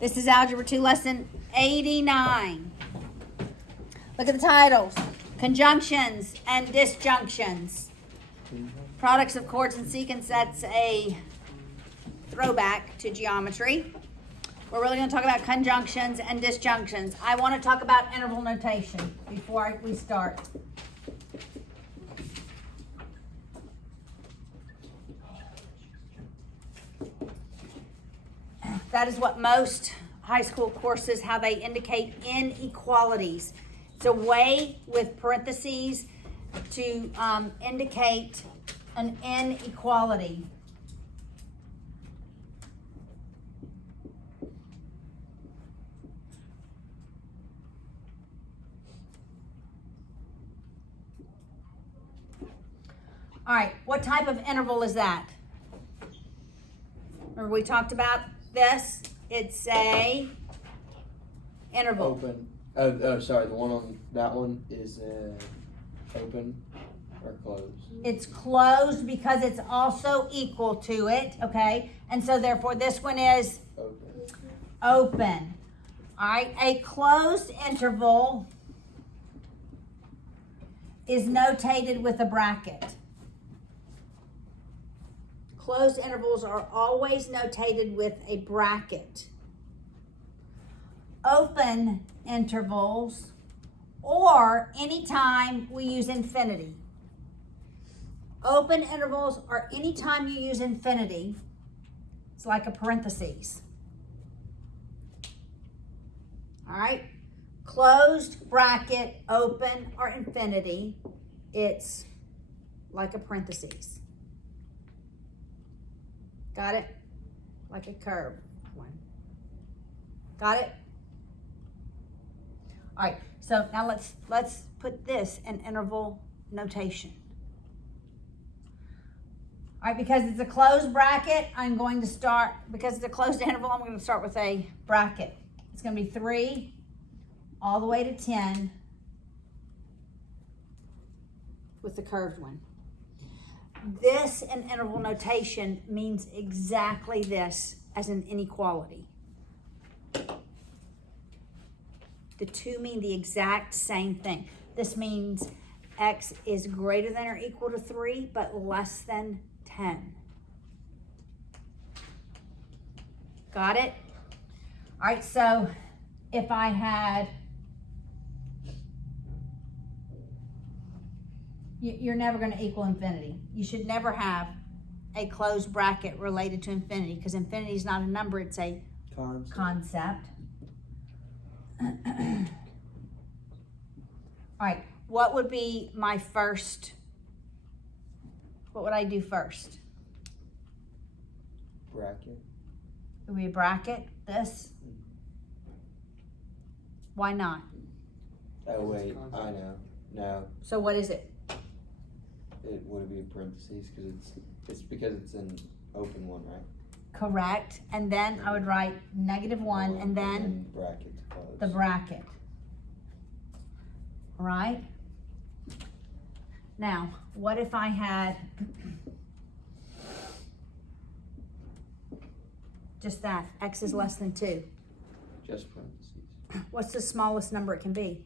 This is Algebra 2, Lesson 89. Look at the titles. Conjunctions and disjunctions. Products of chords and secants, that's a throwback to geometry. We're really going to talk about conjunctions and disjunctions. I want to talk about interval notation before we start. That is what most high school courses, how they indicate inequalities. It's a way with parentheses to indicate an inequality. All right, what type of interval is that? Remember we talked about this? It's a interval. Open. Oh, sorry. The one on that one is open or closed. It's closed because it's also equal to it, okay? And so therefore this one is open. All right, a closed interval is notated with a bracket. Closed intervals are always notated with a bracket. Open intervals, or anytime we use infinity. Open intervals are anytime you use infinity, it's like a parentheses. All right? Closed, bracket, open, or infinity, it's like a parentheses. Got it? Like a curve one. Got it? All right, so now let's put this in interval notation. All right, because it's a closed bracket, I'm going to start, because it's a closed interval, I'm going to start with a bracket. It's going to be 3 all the way to 10 with the curved one. This in interval notation means exactly this as an inequality. The two mean the exact same thing. This means x is greater than or equal to 3, but less than 10. Got it? All right, so if I had, you're never going to equal infinity. You should never have a closed bracket related to infinity, because infinity is not a number, it's a concept. All right, what would be my first, what would I do first? Bracket. It would be a bracket, this. Why not? Oh, wait, I know. No, So what is it? it would be parentheses because it's because it's an open one, right? Correct. And then I would write -1 and then bracket to close. the bracket. All right? Now, what if I had just that, x is less than 2? Just parentheses. What's the smallest number it can be?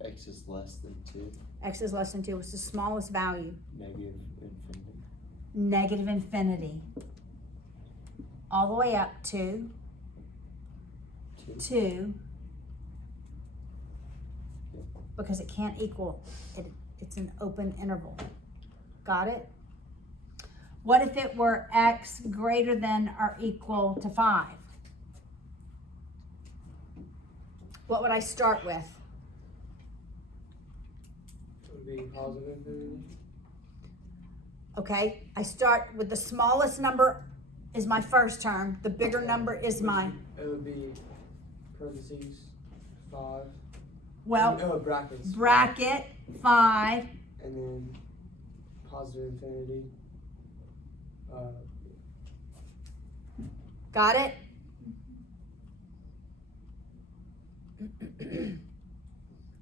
X is less than 2. X is less than 2. What's the smallest value? Negative infinity. Negative infinity. All the way up to 2. Yep. Because it can't equal. It's an open interval. Got it? What if it were x greater than or equal to 5? What would I start with? It would be positive infinity. Okay, I start with the smallest number is my first term. The bigger number is my, It would be parentheses 5. well, No, brackets. bracket 5. And then positive infinity. Got it?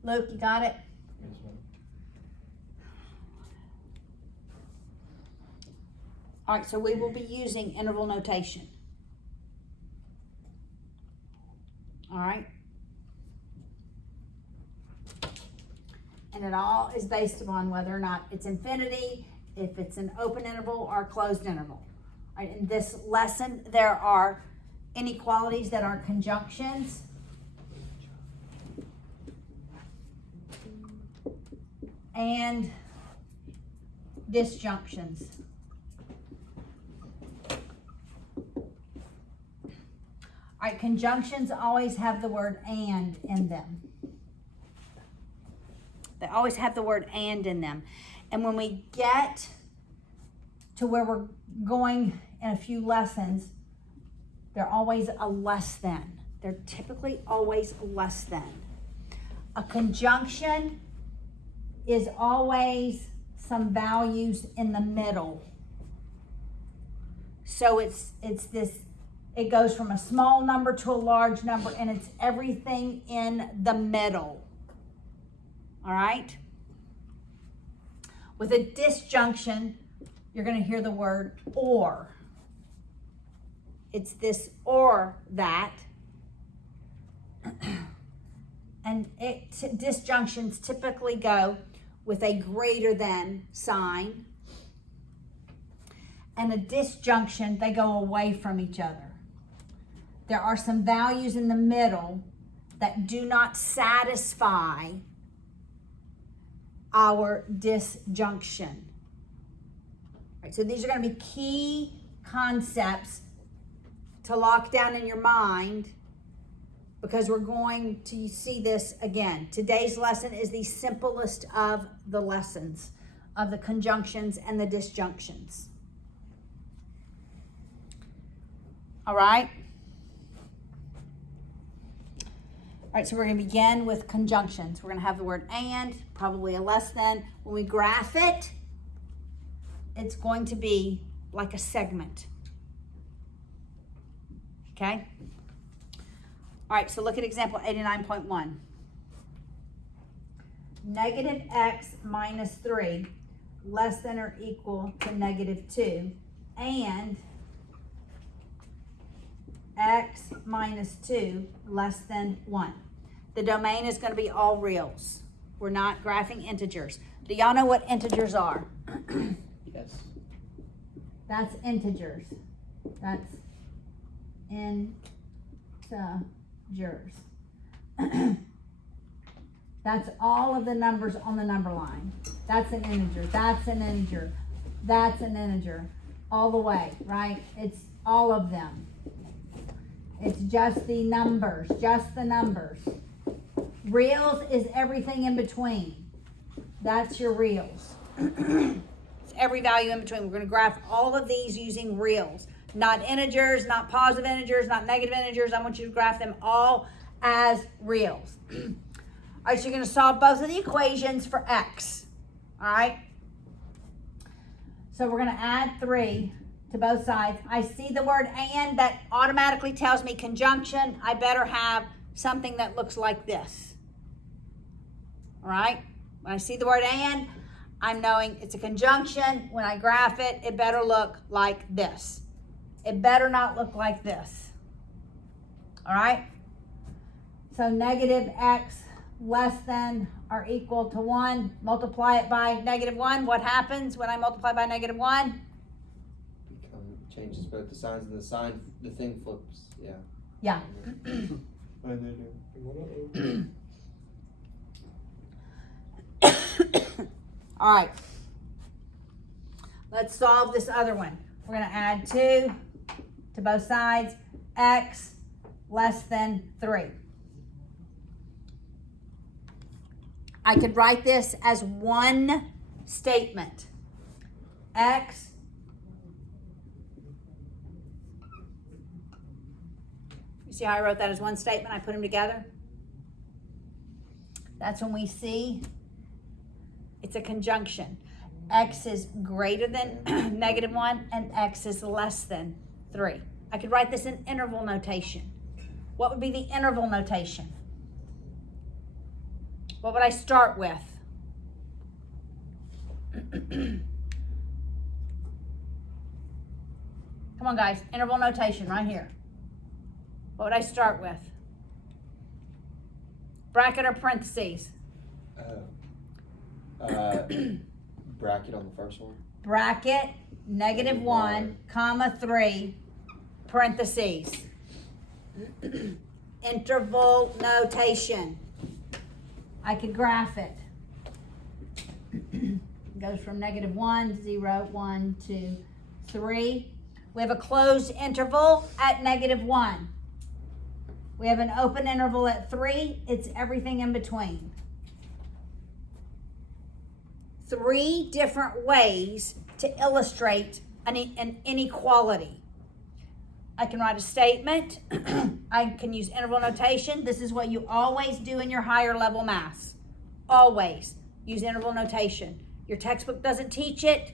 Luke, you got it? Yes, ma'am. All right, so we will be using interval notation. All right. And it all is based upon whether or not it's infinity, if it's an open interval or a closed interval. All right, in this lesson, there are inequalities that are conjunctions. And disjunctions. All right, conjunctions always have the word and in them. They always have the word and in them. And when we get to where we're going in a few lessons, they're always a less than. They're typically always less than. A conjunction is always some values in the middle. So it's this, it goes from a small number to a large number, and it's everything in the middle. All right? With a disjunction, you're going to hear the word or. It's this or that. And disjunctions typically go with a greater than sign. And a disjunction, they go away from each other. There are some values in the middle that do not satisfy our disjunction. All right, so these are going to be key concepts to lock down in your mind, because we're going to see this again. Today's lesson is the simplest of the lessons of the conjunctions and the disjunctions. All right? All right, so we're going to begin with conjunctions. We're going to have the word and, probably a less than. When we graph it, it's going to be like a segment. Okay? All right, so look at example 89.1. Negative x minus 3 less than or equal to negative 2, and x minus 2 less than 1. The domain is going to be all reals. We're not graphing integers. Do y'all know what integers are? Yes. That's integers. That's integers. That's all of the numbers on the number line. That's an integer. That's an integer. That's an integer. All the way, right? It's all of them. It's just the numbers. Just the numbers. Reals is everything in between. That's your reals. It's every value in between. We're going to graph all of these using reals. Not integers, not positive integers, not negative integers. I want you to graph them all as reals. All right, so you're going to solve both of the equations for x. All right? So we're going to add 3 to both sides. I see the word and, that automatically tells me conjunction. I better have something that looks like this. All right? When I see the word and, I'm knowing it's a conjunction. When I graph it, it better look like this. It better not look like this. All right? So negative x less than or equal to 1. Multiply it by negative 1. What happens when I multiply by negative 1? Changes both the signs, and the sign, the thing flips. Yeah. Yeah. All right. Let's solve this other one. We're going to add 2 to both sides. X less than 3. I could write this as one statement. X you see how I wrote that as one statement? I put them together. That's when we see it's a conjunction. X is greater than negative 1 and x is less than 3. I could write this in interval notation. What would be the interval notation? What would I start with? Come on, guys. Interval notation right here. What would I start with? Bracket or parentheses? Bracket on the first one. Bracket, negative 1, comma 3, parentheses. Interval notation. I could graph it. It goes from negative 1, 0, 1, 2, 3. We have a closed interval at negative 1. We have an open interval at 3. It's everything in between. 3 different ways to illustrate an inequality. I can write a statement. I can use interval notation. This is what you always do in your higher level math. Always use interval notation. Your textbook doesn't teach it,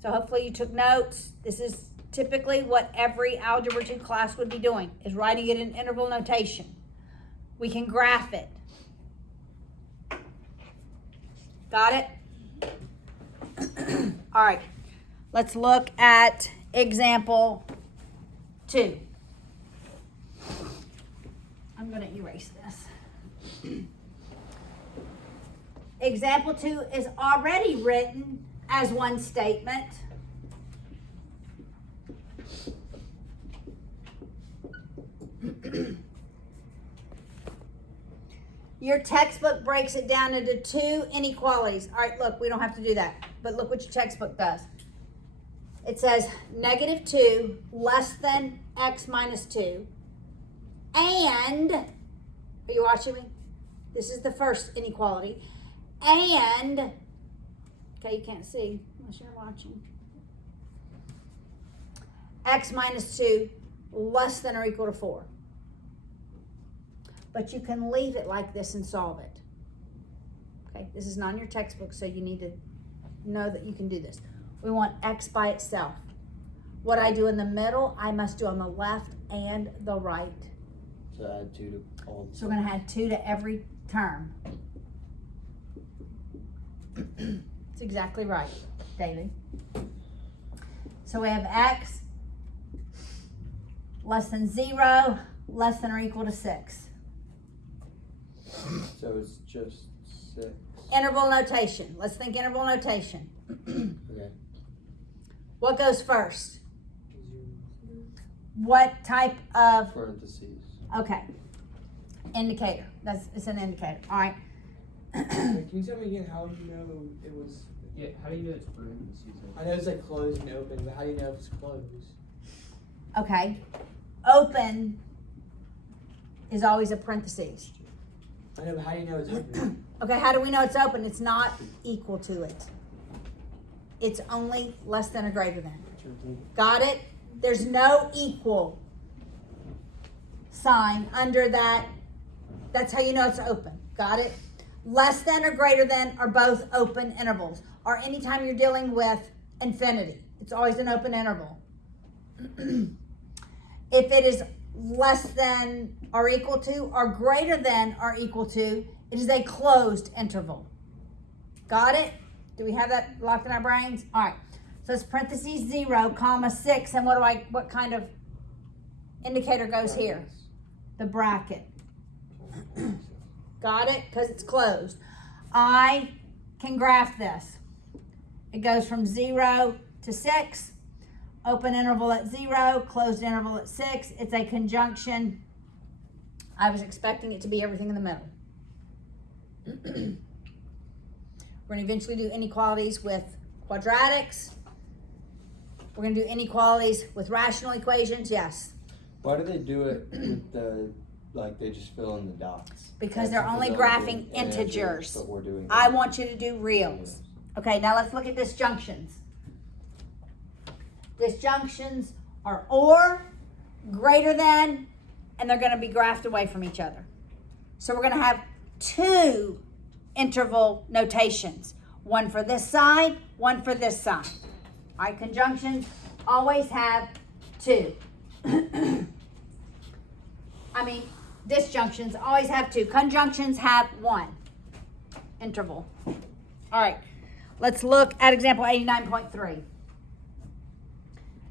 so hopefully you took notes. This is typically what every Algebra 2 class would be doing, is writing it in interval notation. We can graph it. Got it? All right, let's look at example 2. I'm going to erase this. Example 2 is already written as one statement. Your textbook breaks it down into 2 inequalities. All right, look, we don't have to do that, but look what your textbook does. It says negative 2 less than x minus 2, and, are you watching me? This is the first inequality. And, okay, you can't see unless you're watching. X minus 2 less than or equal to 4. But you can leave it like this and solve it. Okay, this is not in your textbook, so you need to know that you can do this. We want x by itself. What I do in the middle, I must do on the left and the right. So add 2 to all. So we're going to add 2 to every term. That's exactly right, David. So we have x less than 0, less than or equal to 6. So it's just 6. Interval notation. Let's think interval notation. Okay. What goes first? What type of, Parentheses. okay, indicator. It's an indicator. All right. Can you tell me again how you know it was? Yeah, how do you know it's parentheses? I know it's like closed and open, but how do you know if it's closed? Okay. Open is always a parentheses. I know, but how do you know it's open? Okay, how do we know it's open? It's not equal to it. It's only less than or greater than. Got it? There's no equal sign under that. That's how you know it's open. Got it? Less than or greater than are both open intervals. Or anytime you're dealing with infinity, it's always an open interval. If it is less than or equal to or greater than or equal to, it is a closed interval. Got it? Do we have that locked in our brains? All right. So it's parentheses 0, comma 6, and what kind of indicator goes here? The bracket. Got it? Because it's closed. I can graph this. It goes from 0 to 6. Open interval at 0, closed interval at 6. It's a conjunction. I was expecting it to be everything in the middle. We're going to eventually do inequalities with quadratics. We're going to do inequalities with rational equations, yes. Why do they do it with the, like they just fill in the dots? Because they're only Doing graphing integers. But we're doing I want you to do reals. Okay, now let's look at disjunctions. Disjunctions are or, greater than, and they're going to be graphed away from each other. So we're going to have 2 interval notations. One for this side, one for this side. All right, conjunctions always have 2. Disjunctions always have 2. Conjunctions have 1 interval. All right, let's look at example 89.3.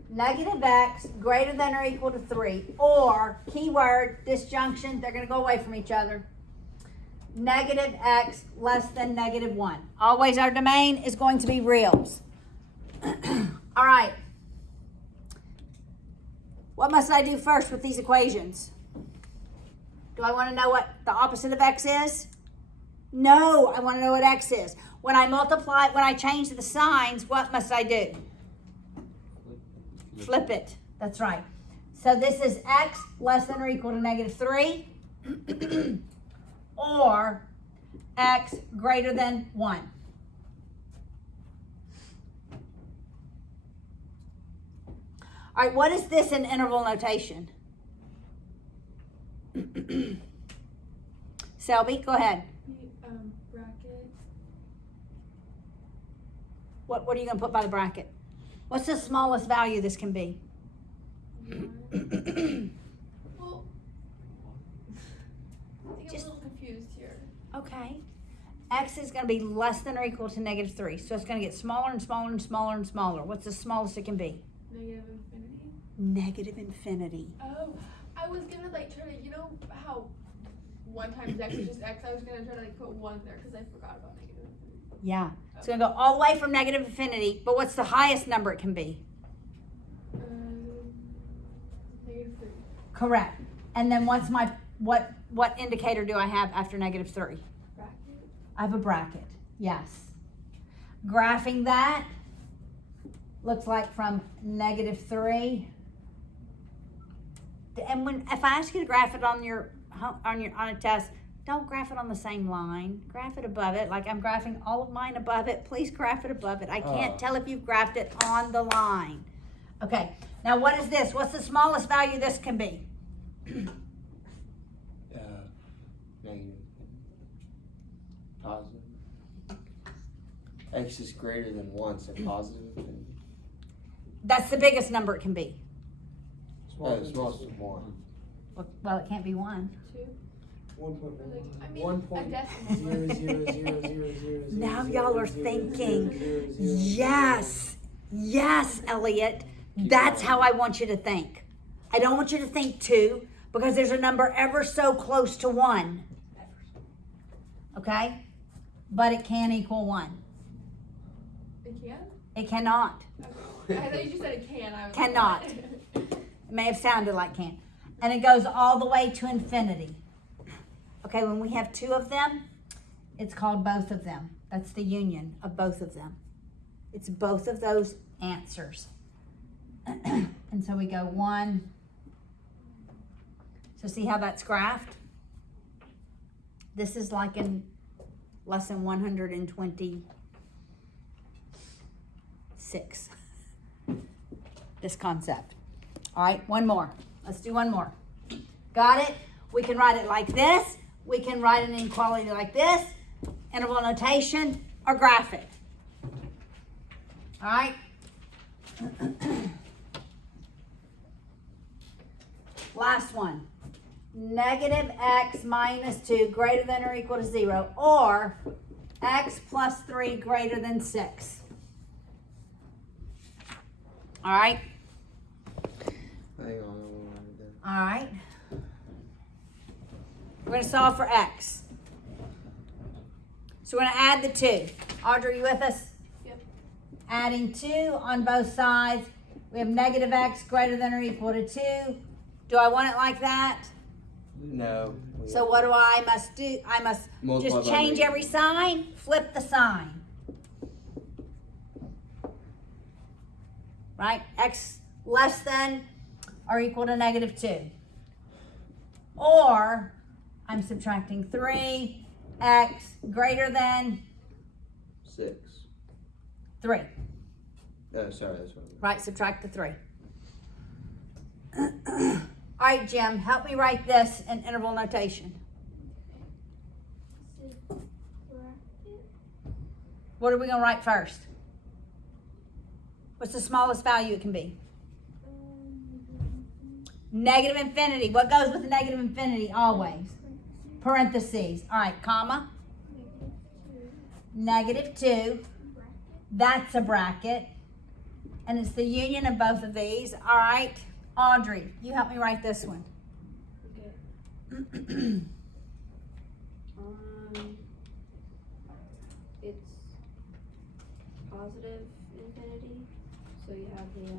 Negative x greater than or equal to 3, or keyword disjunction, they're going to go away from each other. negative x less than negative 1. Always our domain is going to be reals. All right. What must I do first with these equations? Do I want to know what the opposite of x is? No, I want to know what x is. When I change the signs, what must I do? Flip it. That's right. So this is x less than or equal to negative 3 or x greater than 1. All right, what is this in interval notation? Selby, go ahead. Bracket. What are you going to put by the bracket? What's the smallest value this can be? Well, I think I'm a little confused here. Okay. X is going to be less than or equal to negative 3. So it's going to get smaller and smaller and smaller and smaller. What's the smallest it can be? Negative infinity. Negative infinity. Oh, I was gonna try to, how 1 times x is just x. I was gonna try to put 1 there because I forgot about negative infinity. Yeah. It's going to go all the way from negative infinity. But what's the highest number it can be? Negative 3. Correct. And then what's my, what indicator do I have after negative 3? Bracket. I have a bracket. Yes. Graphing that looks like from negative 3. And if I ask you to graph it on a test, don't graph it on the same line. Graph it above it. Like I'm graphing all of mine above it. Please graph it above it. I can't tell if you've graphed it on the line. Okay. Now what is this? What's the smallest value this can be? Negative. Positive. X is greater than 1, so positive. And That's the biggest number it can be. the smallest is 1. Well, it can't be 1. 2. 1.1. A decimal. Now y'all are thinking, yes, Elliot, that's how I want you to think. I don't want you to think 2 because there's a number ever so close to 1. Okay? But it can equal 1. It can? It cannot. Okay. I thought you just said it can. I was Cannot. It may have sounded like can. And it goes all the way to infinity. Okay, when we have 2 of them, it's called both of them. That's the union of both of them. It's both of those answers. And so we go 1. So see how that's graphed? This is like in lesson 126. This concept. All right, one more. Let's do one more. Got it? We can write it like this. We can write an inequality like this. Interval notation or graph it. All right? Last one. Negative x minus 2 greater than or equal to 0 or x plus 3 greater than 6. All right? Hang on. All right. We're going to solve for x. So we're going to add the 2. Audrey, you with us? Yep. Adding 2 on both sides. We have negative x greater than or equal to 2. Do I want it like that? No. So what do I must do? I must Multiply just by change negative. every sign, flip the sign. Right? X less than or equal to negative 2. Or I'm subtracting 3, x greater than 6. 3. Oh, sorry, that's what I meant. Right, subtract the 3. All right, Jim, help me write this in interval notation. What are we going to write first? What's the smallest value it can be? Negative infinity. What goes with negative infinity always? Parentheses. All right, comma. Negative 2. That's a bracket. And it's the union of both of these. All right. Audrey, you help me write this one. Okay. It's positive infinity, so you have the,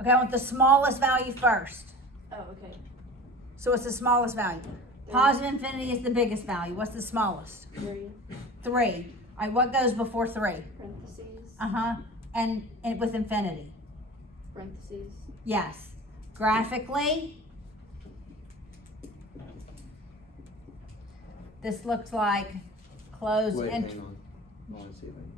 Okay, I want the smallest value first. oh, okay. So what's the smallest value? Positive infinity is the biggest value. What's the smallest? 3 3. All right, what goes before 3? parentheses, Uh-huh. And with infinity. parentheses. Yes. Graphically, this looks like closed Wait, and hang on. I want to see if I can.